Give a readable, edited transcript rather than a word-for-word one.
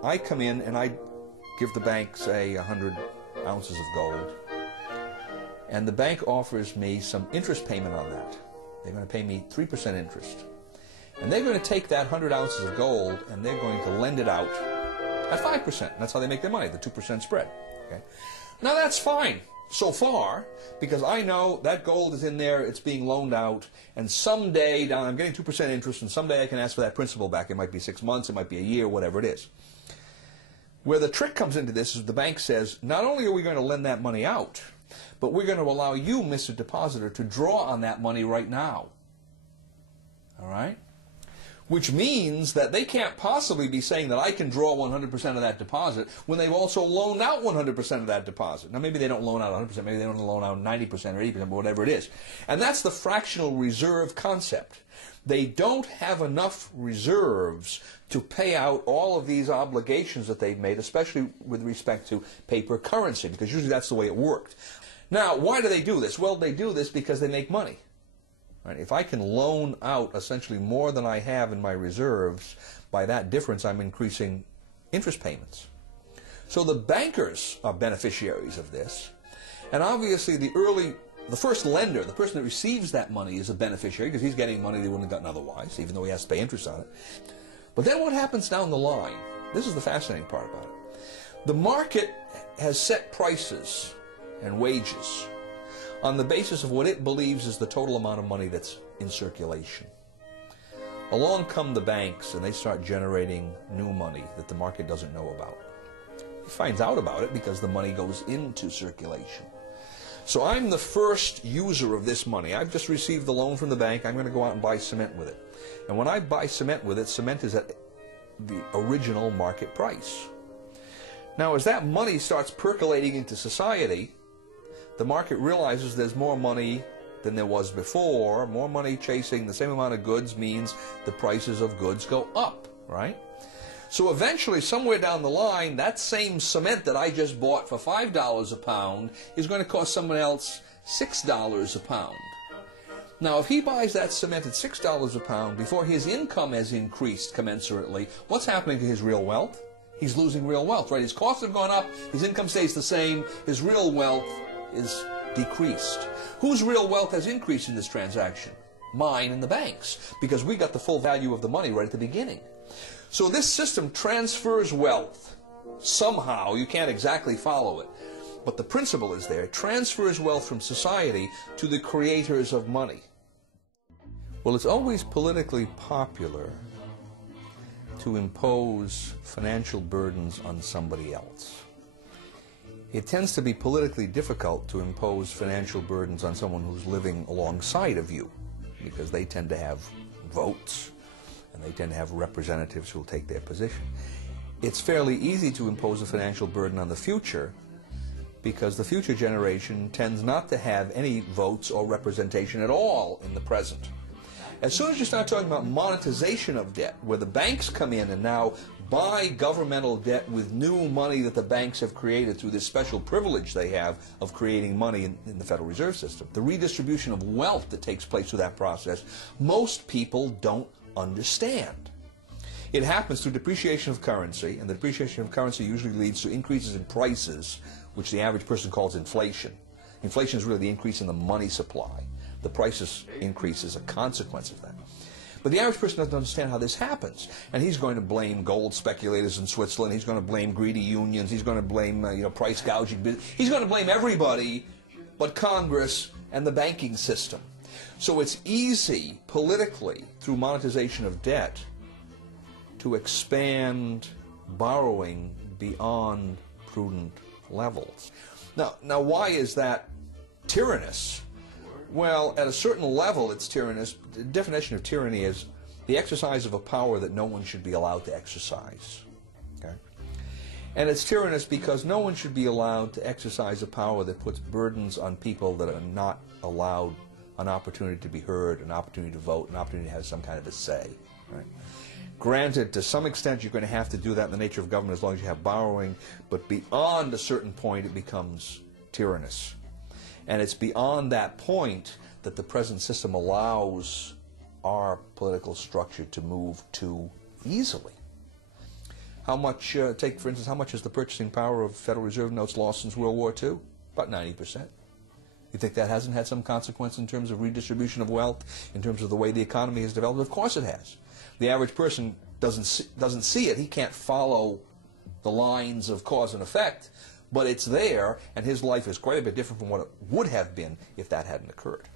I come in and I give the bank, say, 100 ounces of gold, and the bank offers me some interest payment on that. They're going to pay me 3% interest. And they're going to take that 100 ounces of gold and they're going to lend it out at 5%. That's how they make their money, the 2% spread. Okay? Now that's fine so far, because I know that gold is in there, it's being loaned out, and someday I'm getting 2% interest, and someday I can ask for that principal back. It might be 6 months, it might be a year, whatever it is. Where the trick comes into this is the bank says, not only are we going to lend that money out, but we're going to allow you, Mr. Depositor, to draw on that money right now. All right? Which means that they can't possibly be saying that I can draw 100% of that deposit when they've also loaned out 100% of that deposit. Now, maybe they don't loan out 100%, maybe they don't loan out 90% or 80%, but whatever it is. And that's the fractional reserve concept. They don't have enough reserves to pay out all of these obligations that they've made, especially with respect to paper currency, because usually that's the way it worked. Now, why do they do this? Well, they do this because they make money. Right? If I can loan out essentially more than I have in my reserves, by that difference I'm increasing interest payments. So the bankers are beneficiaries of this, and obviously the first lender, the person that receives that money, is a beneficiary because he's getting money they wouldn't have gotten otherwise, even though he has to pay interest on it. But then what happens down the line? This is the fascinating part about it. The market has set prices and wages on the basis of what it believes is the total amount of money that's in circulation. Along come the banks and they start generating new money that the market doesn't know about. It finds out about it because the money goes into circulation. So I'm the first user of this money. I've just received the loan from the bank. I'm going to go out and buy cement with it. And when I buy cement with it, cement is at the original market price. Now, as that money starts percolating into society, the market realizes there's more money than there was before. More money chasing the same amount of goods means the prices of goods go up, right? So eventually, somewhere down the line, that same cement that I just bought for $5 a pound is going to cost someone else $6 a pound. Now, if he buys that cement at $6 a pound before his income has increased commensurately, what's happening to his real wealth? He's losing real wealth, right? His costs have gone up, his income stays the same, his real wealth is decreased. Whose real wealth has increased in this transaction? Mine and the bank's, because we got the full value of the money right at the beginning. So this system transfers wealth. Somehow, you can't exactly follow it, but the principle is there. It transfers wealth from society to the creators of money. Well, it's always politically popular to impose financial burdens on somebody else. It tends to be politically difficult to impose financial burdens on someone who's living alongside of you, because they tend to have votes and they tend to have representatives who will take their position. It's fairly easy to impose a financial burden on the future because the future generation tends not to have any votes or representation at all in the present. As soon as you start talking about monetization of debt, where the banks come in and now buy governmental debt with new money that the banks have created through this special privilege they have of creating money in the Federal Reserve System, the redistribution of wealth that takes place through that process, most people don't understand. It happens through depreciation of currency, and the depreciation of currency usually leads to increases in prices, which the average person calls inflation. Inflation is really the increase in the money supply. The prices increase as a consequence of that. But the average person doesn't understand how this happens. And he's going to blame gold speculators in Switzerland. He's going to blame greedy unions. He's going to blame price gouging. He's going to blame everybody but Congress and the banking system. So it's easy politically, through monetization of debt, to expand borrowing beyond prudent levels. Now why is that tyrannous? Well, at a certain level, it's tyrannous. The definition of tyranny is the exercise of a power that no one should be allowed to exercise. Okay? And it's tyrannous because no one should be allowed to exercise a power that puts burdens on people that are not allowed an opportunity to be heard, an opportunity to vote, an opportunity to have some kind of a say. Right? Granted, to some extent, you're going to have to do that in the nature of government as long as you have borrowing, but beyond a certain point, it becomes tyrannous. And it's beyond that point that the present system allows our political structure to move too easily. How much, take for instance, how much has the purchasing power of Federal Reserve notes lost since World War II? About 90%. You think that hasn't had some consequence in terms of redistribution of wealth, in terms of the way the economy has developed? Of course it has. The average person doesn't see it. He can't follow the lines of cause and effect, but it's there, and his life is quite a bit different from what it would have been if that hadn't occurred.